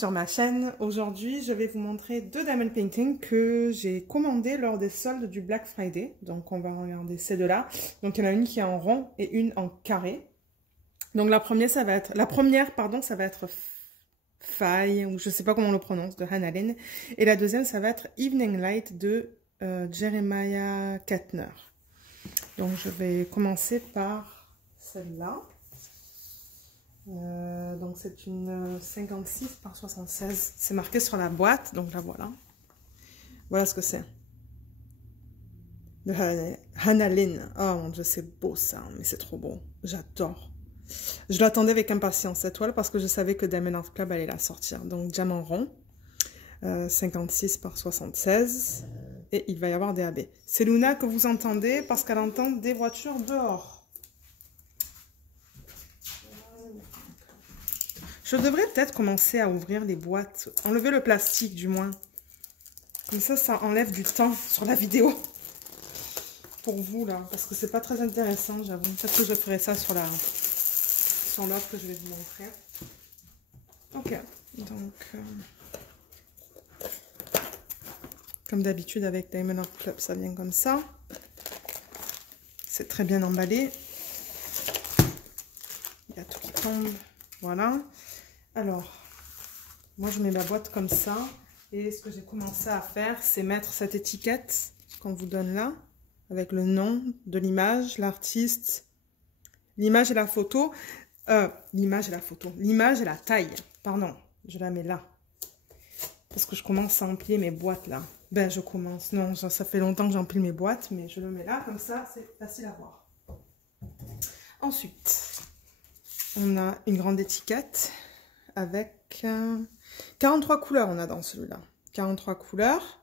sur ma chaîne. Aujourd'hui, je vais vous montrer deux diamond paintings que j'ai commandés lors des soldes du Black Friday. Donc, on va regarder ces deux-là. Donc, il y en a une qui est en rond et une en carré. Donc, la première, ça va être Faille, ou je sais pas comment on le prononce, de Hannah Lynn. Et la deuxième, ça va être Evening Light de Jeremiah Katner. Donc, je vais commencer par celle-là. Donc c'est une 56 par 76, c'est marqué sur la boîte, donc la voilà. Voilà ce que c'est. De Hannah Lynn. Oh mon dieu, c'est beau ça, mais c'est trop beau. J'adore. Je l'attendais avec impatience cette toile parce que je savais que Diamond Art Club allait la sortir. Donc diamant rond, 56 par 76, et il va y avoir des AB. C'est Luna que vous entendez parce qu'elle entend des voitures dehors. Je devrais peut-être commencer à ouvrir les boîtes, enlever le plastique du moins. Comme ça enlève du temps sur la vidéo. Pour vous là, parce que c'est pas très intéressant, j'avoue. Peut-être que je ferai ça sur l'autre que je vais vous montrer. Ok, donc... comme d'habitude avec Diamond Art Club, ça vient comme ça. C'est très bien emballé. Il y a tout qui tombe. Voilà. Alors, moi je mets ma boîte comme ça. Et ce que j'ai commencé à faire, c'est mettre cette étiquette qu'on vous donne là, avec le nom de l'image, l'artiste, l'image et la photo. L'image et la taille. Pardon, je la mets là. Parce que je commence à empiler mes boîtes là. Ben, je commence. Non, ça fait longtemps que j'empile mes boîtes, mais je le mets là, comme ça, c'est facile à voir. Ensuite, on a une grande étiquette avec 43 couleurs, on a dans celui-là. 43 couleurs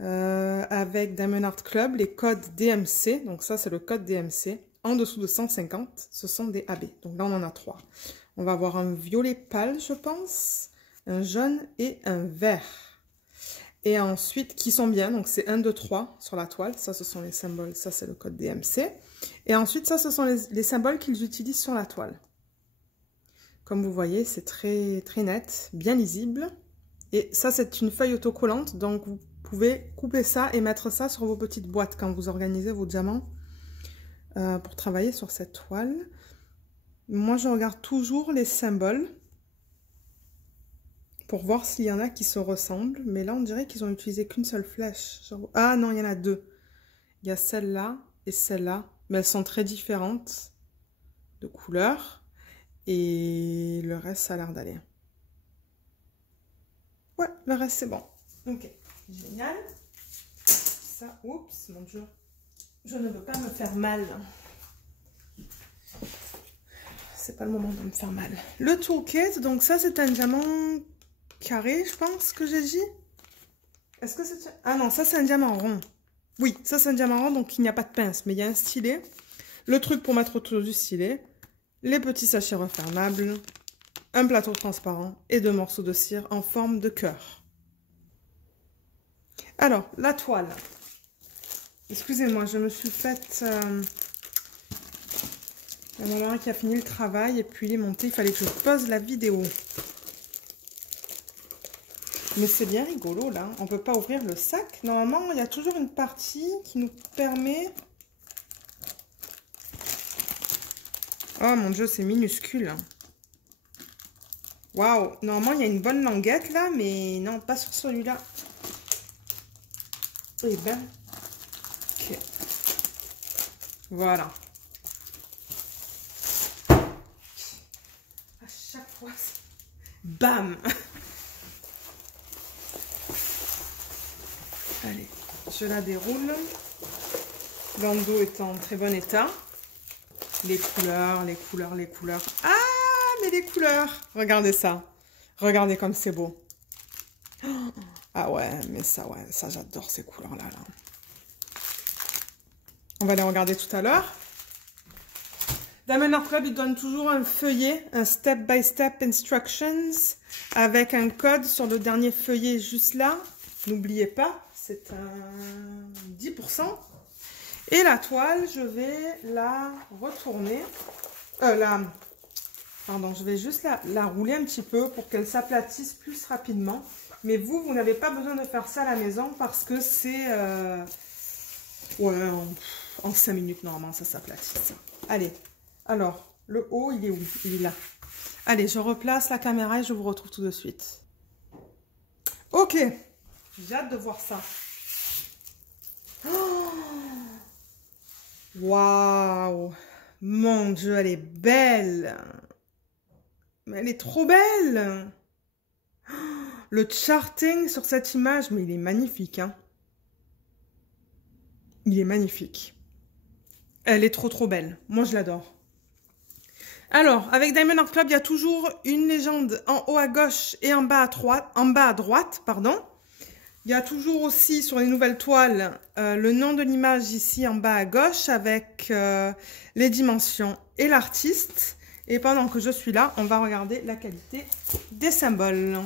avec Diamond Art Club, les codes DMC. Donc ça, c'est le code DMC. En dessous de 150, ce sont des AB. Donc là, on en a 3. On va avoir un violet pâle, je pense, un jaune et un vert. Et ensuite, qui sont bien. Donc c'est 1, 2, 3 sur la toile. Ça, ce sont les symboles. Ça, c'est le code DMC. Et ensuite, ça, ce sont les symboles qu'ils utilisent sur la toile. Comme vous voyez, c'est très, très net, bien lisible. Et ça, c'est une feuille autocollante. Donc, vous pouvez couper ça et mettre ça sur vos petites boîtes quand vous organisez vos diamants pour travailler sur cette toile. Moi, je regarde toujours les symboles pour voir s'il y en a qui se ressemblent. Mais là, on dirait qu'ils ont utilisé qu'une seule flèche. Genre... Ah non, il y en a deux. Il y a celle-là et celle-là. Mais elles sont très différentes de couleur. Et le reste, ça a l'air d'aller. Ouais, le reste, c'est bon. Ok, génial. Ça, oups, mon dieu. Je ne veux pas me faire mal. C'est pas le moment de me faire mal. Le toolkit, donc ça, c'est un diamant carré, je pense que j'ai dit. Est-ce que c'est... Ah non, ça, c'est un diamant rond. Oui, ça, c'est un diamant rond, donc il n'y a pas de pince, mais il y a un stylet. Le truc pour mettre autour du stylet. Les petits sachets refermables. Un plateau transparent et 2 morceaux de cire en forme de cœur. Alors, la toile. Excusez-moi, je me suis faite... un moment qui a fini le travail et puis il est monté, il fallait que je pose la vidéo. Mais c'est bien rigolo là, on ne peut pas ouvrir le sac. Normalement, il y a toujours une partie qui nous permet... Oh mon dieu, c'est minuscule. Waouh, normalement il y a une bonne languette là, mais non, pas sur celui-là. Eh ben, ok. Voilà. À chaque fois, bam. Allez, je la déroule. L'endos est en très bon état. Les couleurs, les couleurs, les couleurs. Ah, mais les couleurs. Regardez ça. Regardez comme c'est beau. Ah ouais, mais ça, ouais, ça j'adore ces couleurs-là. Là. On va les regarder tout à l'heure. Diamond Art Club, il donne toujours un feuillet, un step-by-step instructions, avec un code sur le dernier feuillet juste là. N'oubliez pas, c'est un 10%. Et la toile, je vais la retourner. Pardon, je vais juste la rouler un petit peu pour qu'elle s'aplatisse plus rapidement. Mais vous n'avez pas besoin de faire ça à la maison parce que c'est... ouais, en 5 minutes, normalement, ça s'aplatit. Ça. Allez, alors, le haut, il est où? Il est là. Allez, je replace la caméra et je vous retrouve tout de suite. Ok, j'ai hâte de voir ça. Waouh! Mon Dieu, elle est belle! Mais elle est trop belle! Le charting sur cette image, mais il est magnifique, hein? Il est magnifique. Elle est trop belle. Moi, je l'adore. Alors, avec Diamond Art Club, il y a toujours une légende en haut à gauche et en bas à droite, pardon. Il y a toujours aussi sur les nouvelles toiles le nom de l'image ici en bas à gauche avec les dimensions et l'artiste. Et pendant que je suis là, on va regarder la qualité des symboles.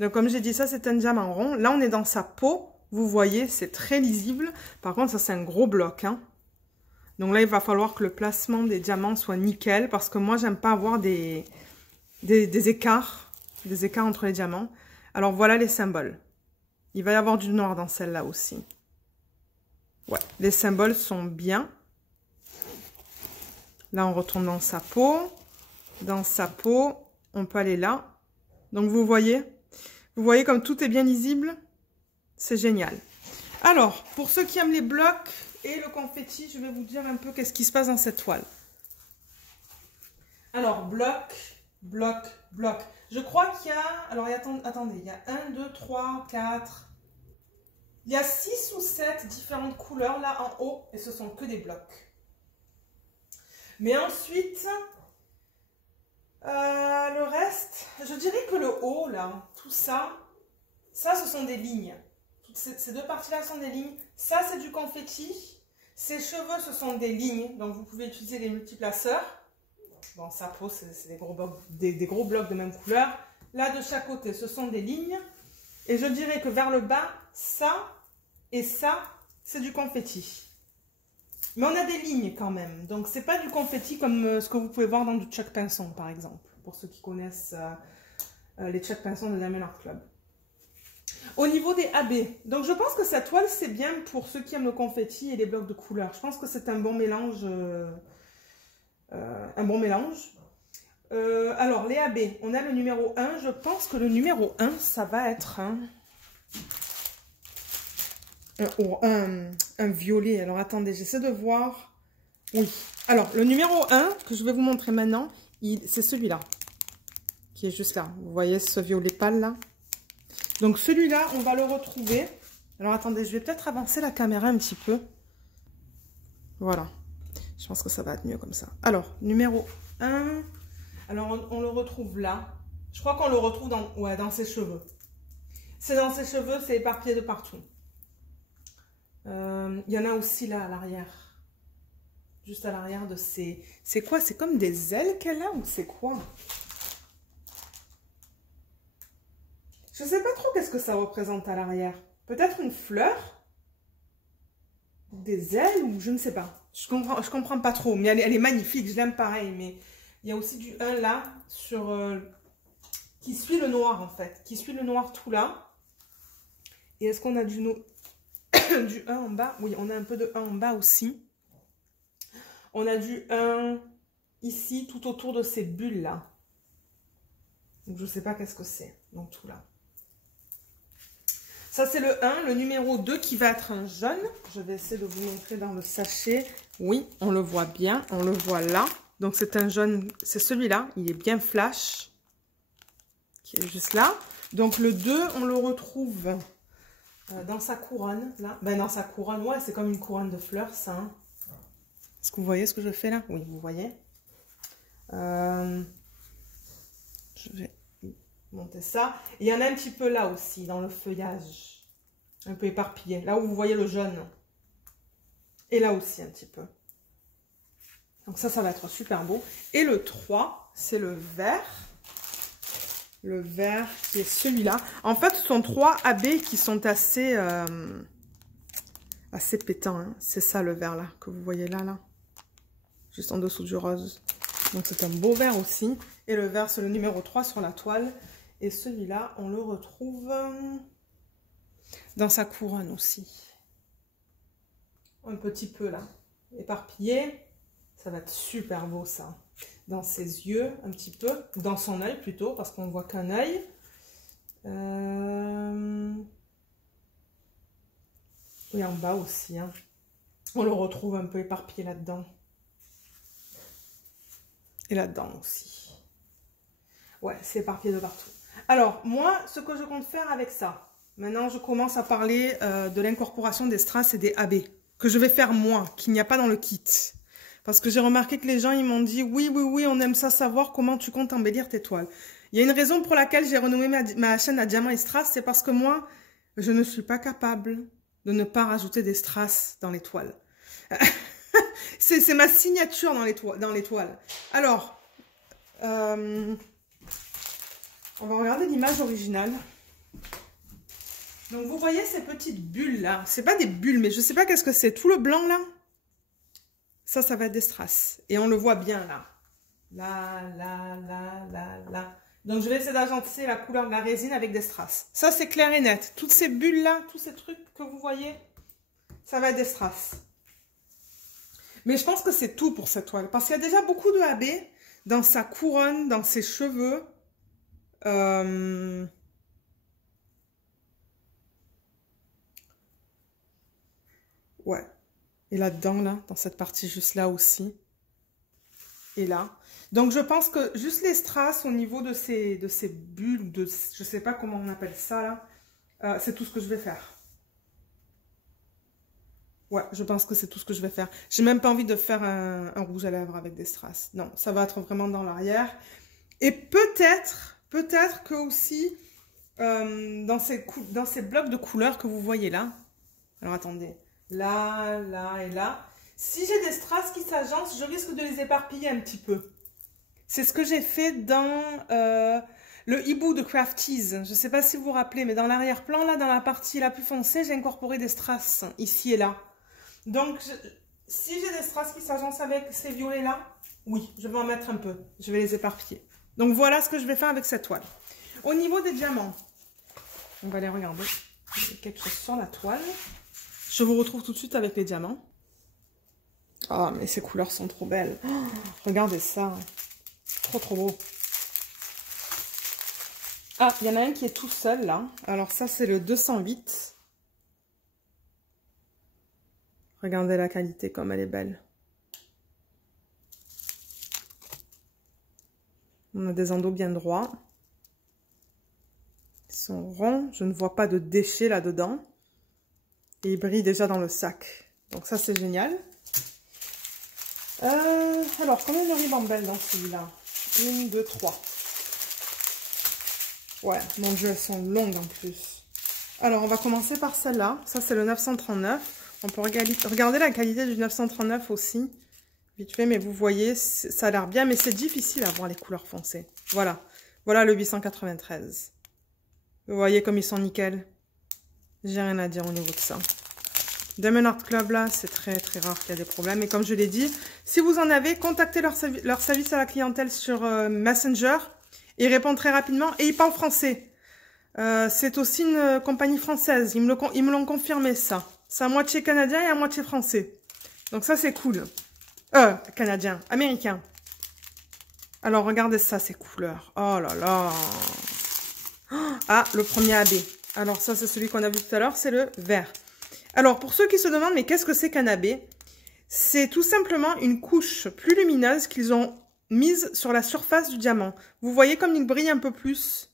Donc comme j'ai dit, ça c'est un diamant rond. Là on est dans sa peau, vous voyez, c'est très lisible. Par contre ça c'est un gros bloc. Hein. Donc là il va falloir que le placement des diamants soit nickel. Parce que moi j'aime pas avoir des écarts entre les diamants. Alors voilà les symboles. Il va y avoir du noir dans celle-là aussi. Ouais, les symboles sont bien. Là, on retourne dans sa peau. Dans sa peau, on peut aller là. Donc, vous voyez comme tout est bien lisible. C'est génial. Alors, pour ceux qui aiment les blocs et le confetti, je vais vous dire un peu qu'est-ce qui se passe dans cette toile. Alors, bloc, bloc, bloc. Je crois qu'il y a... Alors, attendez, il y a 1, 2, 3, 4... Il y a 6 ou 7 différentes couleurs là en haut et ce sont que des blocs. Mais ensuite, le reste, je dirais que le haut là, tout ça, ce sont des lignes. Toutes ces deux parties-là sont des lignes. Ça, c'est du confetti. Ces cheveux, ce sont des lignes. Donc, vous pouvez utiliser les multiplaceurs. Bon, sa peau, c'est des gros blocs de même couleur. Là, de chaque côté, ce sont des lignes. Et je dirais que vers le bas, ça et ça, c'est du confetti. Mais on a des lignes quand même. Donc, c'est pas du confetti comme ce que vous pouvez voir dans du Chuck Pinson, par exemple. Pour ceux qui connaissent les Chuck Pinson de Diamond Art Club. Au niveau des AB, donc je pense que cette toile, c'est bien pour ceux qui aiment le confetti et les blocs de couleurs. Je pense que c'est un bon mélange. Alors, les AB, on a le numéro 1. Je pense que le numéro 1, ça va être un violet. Alors, attendez, j'essaie de voir. Oui. Alors, le numéro 1, que je vais vous montrer maintenant, c'est celui-là. Qui est juste là. Vous voyez ce violet pâle, là? Donc, celui-là, on va le retrouver. Alors, attendez, je vais peut-être avancer la caméra un petit peu. Voilà. Je pense que ça va être mieux comme ça. Alors, numéro 1. Alors, on le retrouve là. Je crois qu'on le retrouve dans ses cheveux. C'est dans ses cheveux, c'est éparpillé de partout. Il y en a aussi là, à l'arrière. Juste à l'arrière de ses... C'est quoi? C'est comme des ailes qu'elle a ou c'est quoi? Je ne sais pas trop qu'est-ce que ça représente à l'arrière. Peut-être une fleur? Des ailes ou je ne sais pas. Je comprends pas trop. Mais elle est magnifique, je l'aime pareil. Mais il y a aussi du 1 là, qui suit le noir en fait. Qui suit le noir tout là. Et est-ce qu'on a du 1 en bas? Oui, on a un peu de 1 en bas aussi. On a du 1 ici, tout autour de ces bulles là. Donc je ne sais pas qu'est-ce que c'est. Donc tout là. Ça, c'est le 1. Le numéro 2 qui va être un jaune. Je vais essayer de vous montrer dans le sachet. Oui, on le voit bien. On le voit là. Donc, c'est un jaune. C'est celui-là. Il est bien flash. Qui est juste là. Donc, le 2, on le retrouve dans sa couronne. Là. Ben, dans sa couronne, ouais, c'est comme une couronne de fleurs, ça. Hein. Est-ce que vous voyez ce que je fais là? Oui, vous voyez. Je vais... monter ça. Et il y en a un petit peu là aussi, dans le feuillage. Un peu éparpillé. Là où vous voyez le jaune. Et là aussi un petit peu. Donc ça va être super beau. Et le 3, c'est le vert. Le vert qui est celui-là. En fait, ce sont 3 AB qui sont assez pétants. Hein. C'est ça le vert là, que vous voyez là. Juste en dessous du rose. Donc c'est un beau vert aussi. Et le vert, c'est le numéro 3 sur la toile. Et celui-là, on le retrouve dans sa couronne aussi. Un petit peu là, éparpillé. Ça va être super beau ça. Dans ses yeux, un petit peu. Dans son œil plutôt, parce qu'on ne voit qu'un œil. Et en bas aussi. Hein. On le retrouve un peu éparpillé là-dedans. Et là-dedans aussi. Ouais, c'est éparpillé de partout. Alors, moi, ce que je compte faire avec ça, maintenant, je commence à parler de l'incorporation des strass et des AB, que je vais faire moi, qu'il n'y a pas dans le kit. Parce que j'ai remarqué que les gens, ils m'ont dit, oui, oui, oui, on aime ça savoir comment tu comptes embellir tes toiles. Il y a une raison pour laquelle j'ai renommé ma chaîne à Diamant et Strass, c'est parce que moi, je ne suis pas capable de ne pas rajouter des strass dans les toiles. C'est ma signature dans les toiles. Alors, on va regarder l'image originale. Donc, vous voyez ces petites bulles là. C'est pas des bulles, mais je sais pas qu'est-ce que c'est. Tout le blanc là, ça va être des strass. Et on le voit bien là. Là, là, là, là, là. Donc, je vais essayer d'agencer la couleur de la résine avec des strass. Ça, c'est clair et net. Toutes ces bulles là, tous ces trucs que vous voyez, ça va être des strass. Mais je pense que c'est tout pour cette toile. Parce qu'il y a déjà beaucoup de AB dans sa couronne, dans ses cheveux. Ouais. Et là-dedans, là, dans cette partie juste là aussi. Et là. Donc, je pense que juste les strass au niveau de ces bulles, je sais pas comment on appelle ça, là, c'est tout ce que je vais faire. Ouais, je pense que c'est tout ce que je vais faire. J'ai même pas envie de faire un rouge à lèvres avec des strass. Non, ça va être vraiment dans l'arrière. Et peut-être que aussi, dans ces blocs de couleurs que vous voyez là. Alors, attendez. Là, là et là. Si j'ai des strass qui s'agencent, je risque de les éparpiller un petit peu. C'est ce que j'ai fait dans le hibou de Crafties. Je ne sais pas si vous vous rappelez, mais dans l'arrière-plan, là, dans la partie la plus foncée, j'ai incorporé des strass, ici et là. Donc, si j'ai des strass qui s'agencent avec ces violets-là, oui, je vais en mettre un peu. Je vais les éparpiller. Donc, voilà ce que je vais faire avec cette toile. Au niveau des diamants, on va les regarder. Il y a quelque chose sur la toile. Je vous retrouve tout de suite avec les diamants. Ah, mais ces couleurs sont trop belles. Oh, regardez ça. Trop, trop beau. Ah, il y en a un qui est tout seul, là. Alors ça, c'est le 208. Regardez la qualité, comme elle est belle. On a des endos bien droits. Ils sont ronds. Je ne vois pas de déchets là-dedans. Et ils brillent déjà dans le sac. Donc ça, c'est génial. Alors, combien de ribambelles dans celui-là? 1, 2, 3. Ouais, mon Dieu, elles sont longues en plus. Alors, on va commencer par celle-là. Ça, c'est le 939. On peut regarder la qualité du 939 aussi. Vite fait, mais vous voyez, ça a l'air bien. Mais c'est difficile à voir les couleurs foncées. Voilà. Voilà le 893. Vous voyez comme ils sont nickel. J'ai rien à dire au niveau de ça. Diamond Art Club, là, c'est très très rare qu'il y a des problèmes. Et comme je l'ai dit, si vous en avez, contactez leur service à la clientèle sur Messenger. Ils répondent très rapidement et ils parlent français. C'est aussi une compagnie française. Ils me l'ont confirmé, ça. C'est à moitié canadien et à moitié français. Donc ça, c'est cool. Canadien, américain. Alors, regardez ça, ces couleurs. Oh là là. Ah, le premier AB. Alors ça, c'est celui qu'on a vu tout à l'heure, c'est le vert. Alors, pour ceux qui se demandent, mais qu'est-ce que c'est qu'un AB? C'est tout simplement une couche plus lumineuse qu'ils ont mise sur la surface du diamant. Vous voyez comme il brille un peu plus?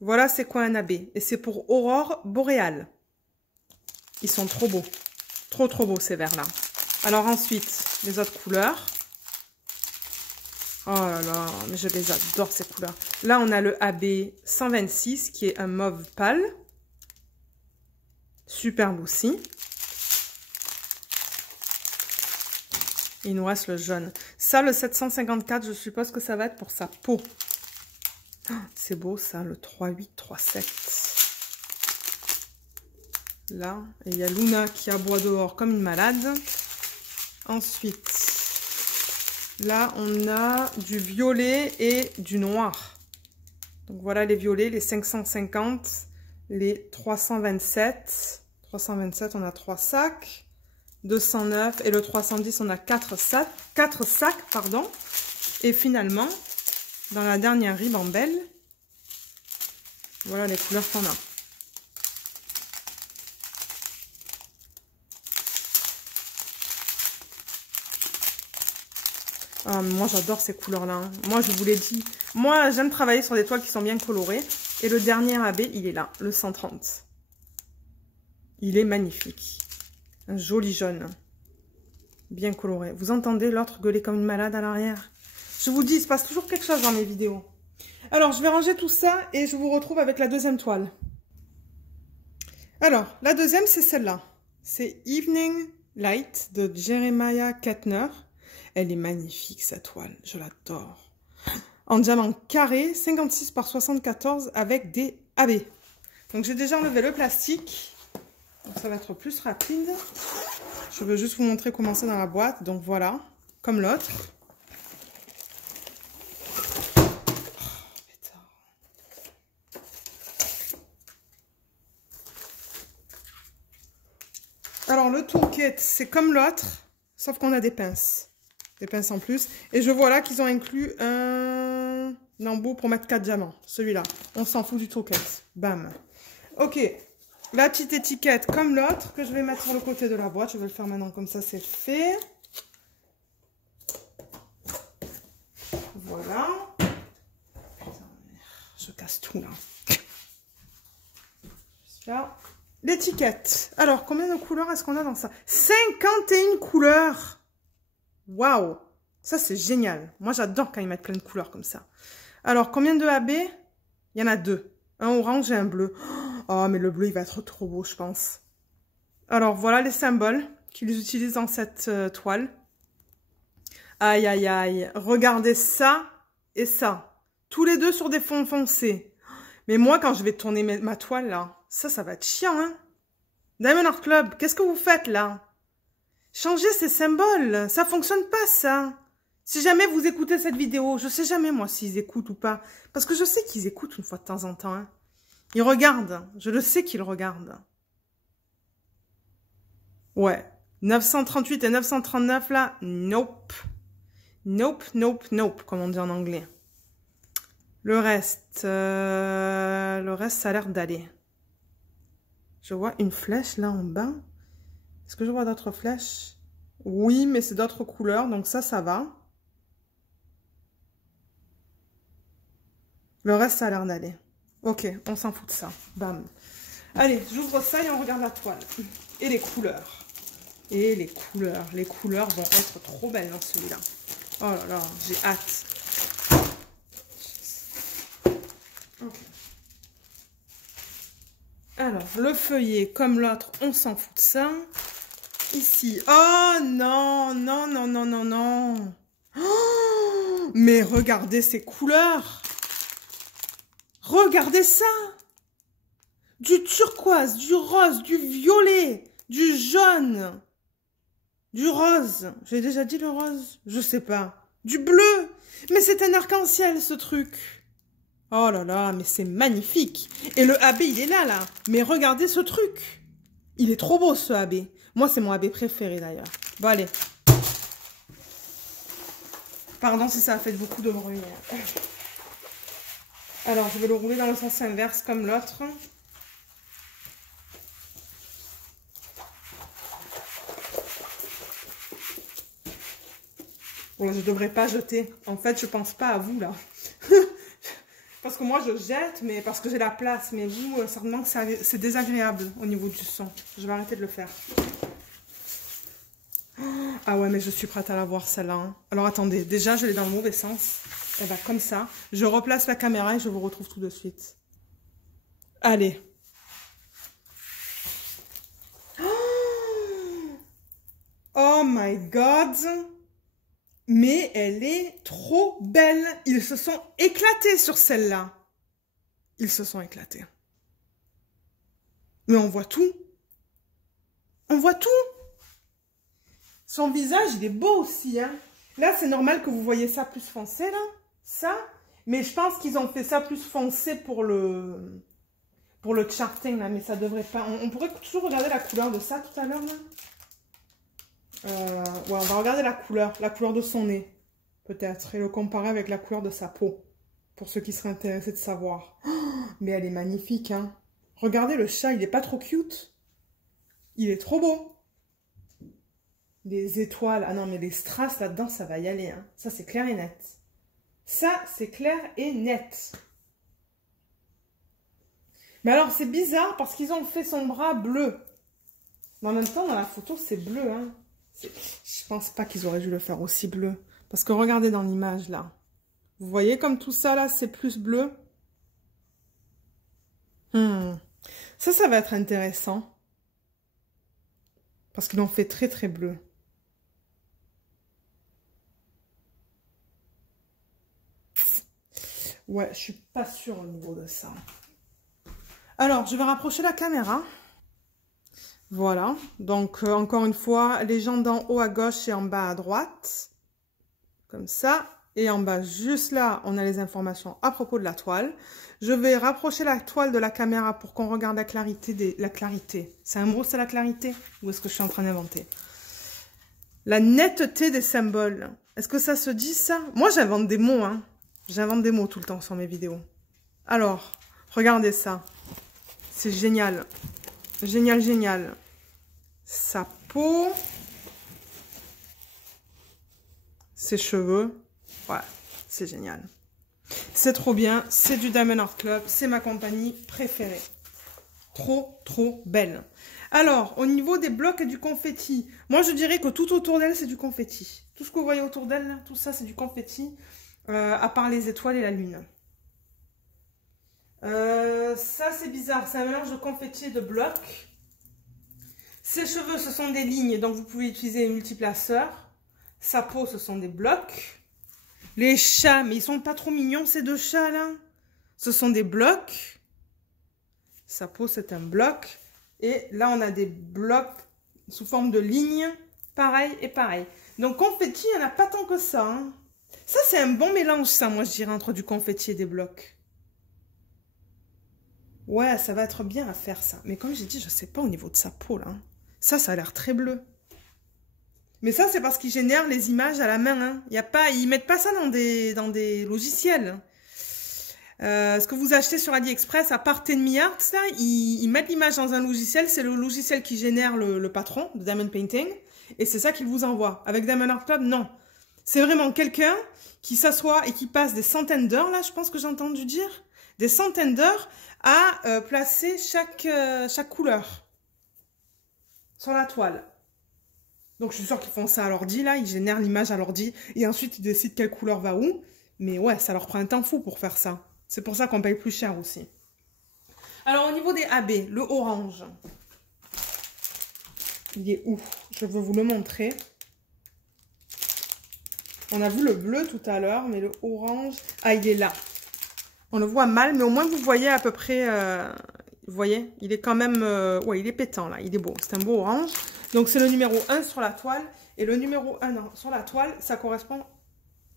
Voilà, c'est quoi un AB? Et c'est pour aurore boréale. Ils sont trop beaux. Trop, trop beaux, ces verts-là. Alors ensuite, les autres couleurs. Oh là là, mais je les adore, ces couleurs. Là, on a le AB 126, qui est un mauve pâle. Superbe aussi. Il nous reste le jaune. Ça, le 754, je suppose que ça va être pour sa peau. Oh, c'est beau, ça, le 38, 37. Là, et il y a Luna qui aboie dehors comme une malade. Ensuite, Là, on a du violet et du noir. Donc voilà les violets, les 550, les 327. 327, on a 3 sacs. 209 et le 310, on a 4 sacs, pardon. Et finalement, dans la dernière ribambelle, voilà les couleurs qu'on a. Ah, moi j'adore ces couleurs-là. Hein. Moi je vous l'ai dit. Moi j'aime travailler sur des toiles qui sont bien colorées. Et le dernier AB, il est là, le 130. Il est magnifique. Un joli jaune. Bien coloré. Vous entendez l'autre gueuler comme une malade à l'arrière? Je vous dis, il se passe toujours quelque chose dans mes vidéos. Alors je vais ranger tout ça et je vous retrouve avec la deuxième toile. Alors, la deuxième c'est celle-là. C'est Evening Light de Jeremiah Kettner. Elle est magnifique, cette toile. Je l'adore. En diamant carré, 56 par 74 avec des AB. Donc, j'ai déjà enlevé le plastique. Donc, ça va être plus rapide. Je veux juste vous montrer comment c'est dans la boîte. Donc, voilà. Comme l'autre. Alors, le toolkit, c'est comme l'autre. Sauf qu'on a des pinces. Des pinces en plus. Et je vois là qu'ils ont inclus un embout pour mettre 4 diamants. Celui-là. On s'en fout du toolkit. Bam. Ok. La petite étiquette comme l'autre que je vais mettre sur le côté de la boîte. Je vais le faire maintenant comme ça, c'est fait. Voilà. Putain, je casse tout là. Là. L'étiquette. Alors, combien de couleurs est-ce qu'on a dans ça? 51 couleurs. Waouh! Ça, c'est génial. Moi, j'adore quand ils mettent plein de couleurs comme ça. Alors, combien de AB? Il y en a 2. Un orange et un bleu. Oh, mais le bleu, il va être trop beau, je pense. Alors, voilà les symboles qu'ils utilisent dans cette toile. Aïe, aïe, aïe. Regardez ça et ça. Tous les deux sur des fonds foncés. Mais moi, quand je vais tourner ma toile, là, ça va être chiant, hein? Diamond Art Club, qu'est-ce que vous faites, là? Changez ces symboles. Ça fonctionne pas, ça. Si jamais vous écoutez cette vidéo, je sais jamais, moi, s'ils écoutent ou pas. Parce que je sais qu'ils écoutent une fois de temps en temps, hein. Ils regardent. Je le sais qu'ils regardent. Ouais. 938 et 939, là, nope. Nope, nope, nope, comme on dit en anglais. Le reste, ça a l'air d'aller. Je vois une flèche là en bas. Est-ce que je vois d'autres flèches? Oui, mais c'est d'autres couleurs, donc ça va. Le reste, ça a l'air d'aller. Ok, on s'en fout de ça. Bam. Allez, j'ouvre ça et on regarde la toile. Et les couleurs. Et les couleurs. Les couleurs vont être trop belles dans celui-là. Oh là là, j'ai hâte. Okay. Alors, le feuillet, comme l'autre, on s'en fout de ça. Ici. Oh non, non, non, non, non, non. Oh, mais regardez ces couleurs. Regardez ça. Du turquoise, du rose, du violet, du jaune, du rose. J'ai déjà dit le rose? Je sais pas. Du bleu. Mais c'est un arc-en-ciel, ce truc. Oh là là, mais c'est magnifique. Et le AB, il est là, là. Mais regardez ce truc. Il est trop beau, ce AB. Moi, c'est mon AB préféré, d'ailleurs. Bon, allez. Pardon si ça a fait beaucoup de bruit. Alors, je vais le rouler dans le sens inverse, comme l'autre. Bon, je devrais pas jeter. En fait, je pense pas à vous, là. Parce que moi, je jette, mais parce que j'ai la place. Mais vous, certainement que c'est désagréable au niveau du son. Je vais arrêter de le faire. Ah ouais, mais je suis prête à la voir, celle-là. Hein. Alors, attendez. Déjà, je l'ai dans le mauvais sens. Elle va comme ça. Je replace la caméra et je vous retrouve tout de suite. Allez. Oh my God. Mais elle est trop belle. Ils se sont éclatés sur celle-là. Ils se sont éclatés. Mais on voit tout. On voit tout. Son visage, il est beau aussi. Hein. Là, c'est normal que vous voyez ça plus foncé, là. Ça. Mais je pense qu'ils ont fait ça plus foncé pour le charting, là. Mais ça devrait pas... On pourrait toujours regarder la couleur de ça tout à l'heure, là. Ouais, on va regarder la couleur de son nez, peut-être. Et le comparer avec la couleur de sa peau. Pour ceux qui seraient intéressés de savoir. Oh, mais elle est magnifique, hein. Regardez le chat, il est pas trop cute. Il est trop beau. Les étoiles. Ah non, mais les strass là-dedans, ça va y aller. Hein. Ça, c'est clair et net. Ça, c'est clair et net. Mais alors, c'est bizarre parce qu'ils ont fait son bras bleu. Mais en même temps, dans la photo, c'est bleu. Hein. Je pense pas qu'ils auraient dû le faire aussi bleu. Parce que regardez dans l'image, là. Vous voyez comme tout ça, là, c'est plus bleu. Ça va être intéressant. Parce qu'ils l'ont fait très, très bleu. Ouais, je suis pas sûre au niveau de ça. Alors, je vais rapprocher la caméra. Voilà. Donc, encore une fois, les jambes d'en haut à gauche et en bas à droite. Comme ça. Et en bas, juste là, on a les informations à propos de la toile. Je vais rapprocher la toile de la caméra pour qu'on regarde la clarité La clarité. C'est un mot, c'est la clarité? Ou est-ce que je suis en train d'inventer? La netteté des symboles. Est-ce que ça se dit, ça? Moi, j'invente des mots, hein. J'invente des mots tout le temps sur mes vidéos. Alors, regardez ça. C'est génial. Génial, génial. Sa peau. Ses cheveux. Ouais, c'est génial. C'est trop bien. C'est du Diamond Art Club. C'est ma compagnie préférée. Trop, trop belle. Alors, au niveau des blocs et du confetti, moi, je dirais que tout autour d'elle, c'est du confetti. Tout ce que vous voyez autour d'elle, tout ça, c'est du confetti. À part les étoiles et la lune. Ça, c'est bizarre. C'est un mélange de confetti et de blocs. Ses cheveux, ce sont des lignes, donc vous pouvez utiliser les multiplaceurs. Sa peau, ce sont des blocs. Les chats, mais ils sont pas trop mignons, ces deux chats-là. Ce sont des blocs. Sa peau, c'est un bloc. Et là, on a des blocs sous forme de lignes. Pareil et pareil. Donc, confetti, il n'y en a pas tant que ça. Hein. Ça, c'est un bon mélange, ça, moi, je dirais, entre du confetti et des blocs. Ouais, ça va être bien à faire, ça. Mais comme j'ai dit, je sais pas au niveau de sa peau, là. Ça a l'air très bleu. Mais ça, c'est parce qu'ils génèrent les images à la main. Hein. Ils mettent pas ça dans des logiciels. Ce que vous achetez sur AliExpress, à part 10 Arts, là, ils mettent l'image dans un logiciel. C'est le logiciel qui génère le patron de Diamond Painting. Et c'est ça qu'ils vous envoient. Avec Diamond Art Club, non. C'est vraiment quelqu'un qui s'assoit et qui passe des centaines d'heures, là, je pense que j'ai entendu dire. Des centaines d'heures à placer chaque couleur sur la toile. Donc, je suis sûre qu'ils font ça à l'ordi, là. Ils génèrent l'image à l'ordi. Et ensuite, ils décident quelle couleur va où. Mais ouais, ça leur prend un temps fou pour faire ça. C'est pour ça qu'on paye plus cher aussi. Alors, au niveau des AB, le orange. Il est où? Je veux vous le montrer. On a vu le bleu tout à l'heure, mais le orange... Ah, il est là. On le voit mal, mais au moins, vous voyez à peu près... Vous voyez? Il est quand même... ouais, il est pétant, là. Il est beau. C'est un beau orange. Donc, c'est le numéro 1 sur la toile. Et le numéro 1 sur la toile, ça correspond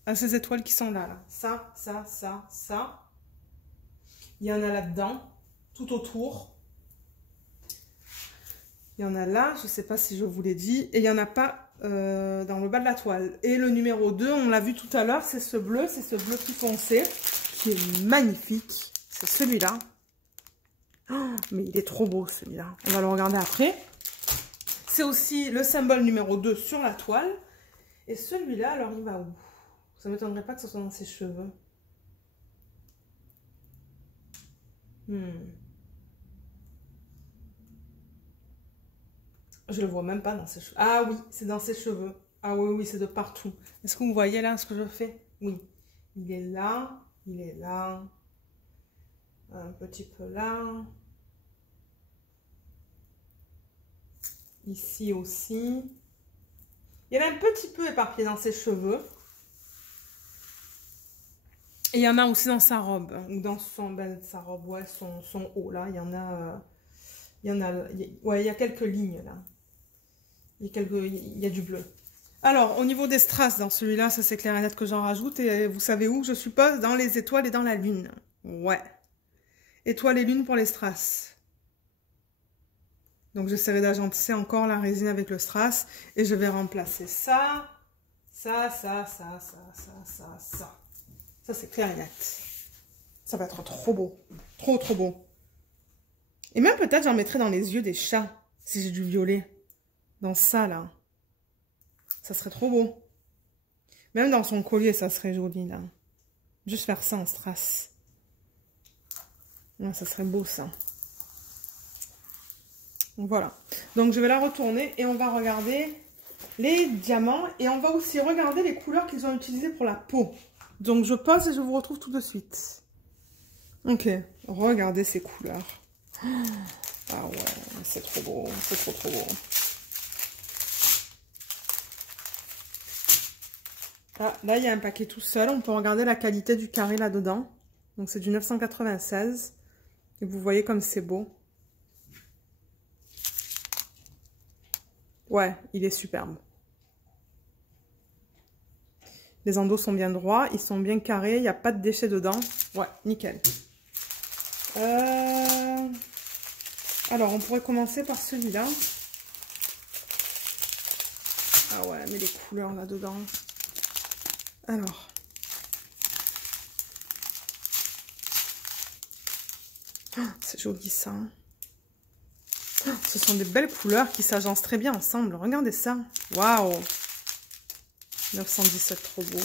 à ces étoiles qui sont là. Ça, ça, ça, ça. Il y en a là-dedans, tout autour. Il y en a là, je ne sais pas si je vous l'ai dit. Et il n'y en a pas dans le bas de la toile. Et le numéro 2, on l'a vu tout à l'heure, c'est ce bleu plus foncé, qui est magnifique. C'est celui-là. Oh, mais il est trop beau, celui-là. On va le regarder après. C'est aussi le symbole numéro 2 sur la toile. Et celui-là, alors il va où? Ça ne m'étonnerait pas que ce soit dans ses cheveux. Je le vois même pas dans ses cheveux. Ah oui, c'est dans ses cheveux. Ah oui, oui, c'est de partout. Est-ce que vous voyez là ce que je fais? Oui. Il est là, il est là. Un petit peu là. Ici aussi. Il y en a un petit peu éparpillé dans ses cheveux. Et il y en a aussi dans sa robe. Ou dans sa robe, ouais, son haut là. Il y en a... ouais, il y a quelques lignes là. Il y a du bleu. Alors, au niveau des strass, dans celui-là, ça c'est clair et net que j'en rajoute. Et vous savez où, je suppose? Dans les étoiles et dans la lune. Ouais. Étoiles et lune pour les strass. Donc, j'essaierai d'agencer encore la résine avec le strass. Et je vais remplacer ça. Ça. Ça, c'est clair et net. Ça va être trop beau. Trop beau. Et même peut-être j'en mettrai dans les yeux des chats. Si j'ai du violet. Dans ça, là. Ça serait trop beau. Même dans son collier, ça serait joli, là. Juste faire ça en strass. Ouais, ça serait beau, ça. Voilà. Donc, je vais la retourner et on va regarder les diamants. Et on va aussi regarder les couleurs qu'ils ont utilisées pour la peau. Donc, je pose et je vous retrouve tout de suite. Ok. Regardez ces couleurs. Ah ouais, c'est trop beau. C'est trop beau. Ah, là, il y a un paquet tout seul. On peut regarder la qualité du carré là-dedans. Donc, c'est du 996. Et vous voyez comme c'est beau. Ouais, il est superbe. Les endos sont bien droits. Ils sont bien carrés. Il n'y a pas de déchets dedans. Ouais, nickel. Alors, on pourrait commencer par celui-là. Ah ouais, mais les couleurs là-dedans... Alors, oh, c'est joli ça. Oh, ce sont des belles couleurs qui s'agencent très bien ensemble. Regardez ça. Waouh. 917, trop beau.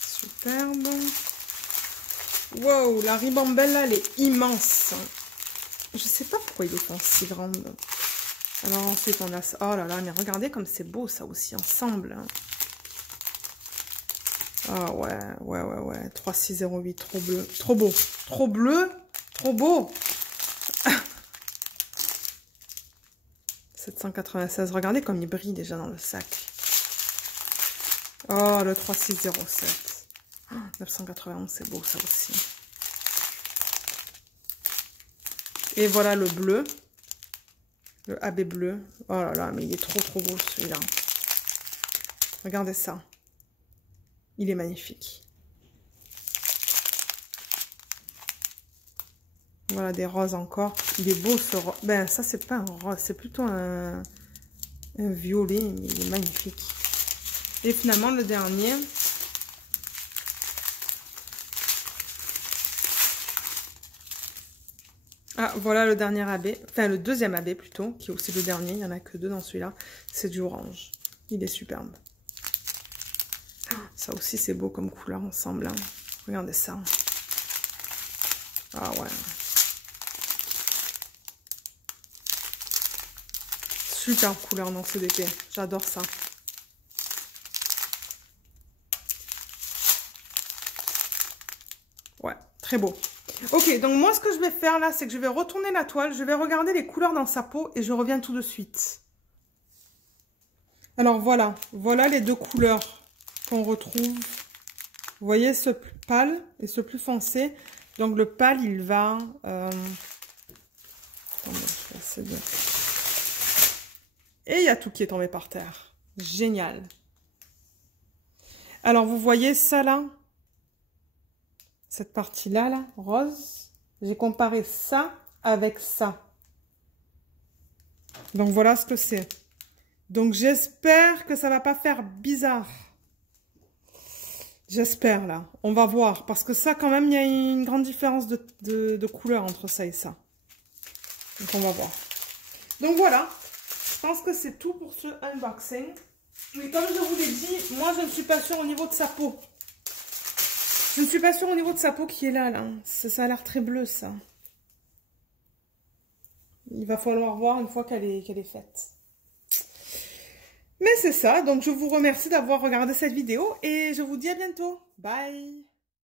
Superbe. Wow, la ribambelle là, elle est immense. Je sais pas pourquoi il est si grande. Alors ensuite on a ça. Oh là là, mais regardez comme c'est beau ça aussi ensemble. Ah ouais. 3608, trop bleu. Trop beau. Trop bleu. Trop beau. 796. Regardez comme il brille déjà dans le sac. Oh, le 3607. Oh, 991, c'est beau ça aussi. Et voilà le bleu. Le AB bleu. Oh là là, mais il est trop beau celui-là. Regardez ça. Il est magnifique. Voilà, des roses encore. Il est beau ce rose. Ben, ça, c'est pas un rose. C'est plutôt un violet. Mais il est magnifique. Et finalement, le dernier... Ah, voilà le dernier AB, enfin le deuxième AB plutôt, qui est aussi le dernier, il n'y en a que deux dans celui-là, c'est du orange. Il est superbe. Ça aussi c'est beau comme couleur ensemble, hein. Regardez ça. Ah ouais. Super couleur dans ce DP, j'adore ça. Ouais, très beau. Ok, donc moi, ce que je vais faire là, c'est que je vais retourner la toile. Je vais regarder les couleurs dans sa peau et je reviens tout de suite. Alors voilà, voilà les deux couleurs qu'on retrouve. Vous voyez ce plus pâle et ce plus foncé. Donc le pâle, il va... Et il y a tout qui est tombé par terre. Génial. Alors vous voyez ça là? Cette partie-là, là, rose, j'ai comparé ça avec ça. Donc, voilà ce que c'est. Donc, j'espère que ça va pas faire bizarre. J'espère, là. On va voir. Parce que ça, quand même, il y a une grande différence de couleur entre ça et ça. Donc, on va voir. Donc, voilà. Je pense que c'est tout pour ce unboxing. Mais comme je vous l'ai dit, moi, je ne suis pas sûre au niveau de sa peau. Je ne suis pas sûre au niveau de sa peau qui est là. Ça a l'air très bleu, ça. Il va falloir voir une fois qu'elle est faite. Mais c'est ça. Donc, je vous remercie d'avoir regardé cette vidéo. Et je vous dis à bientôt. Bye!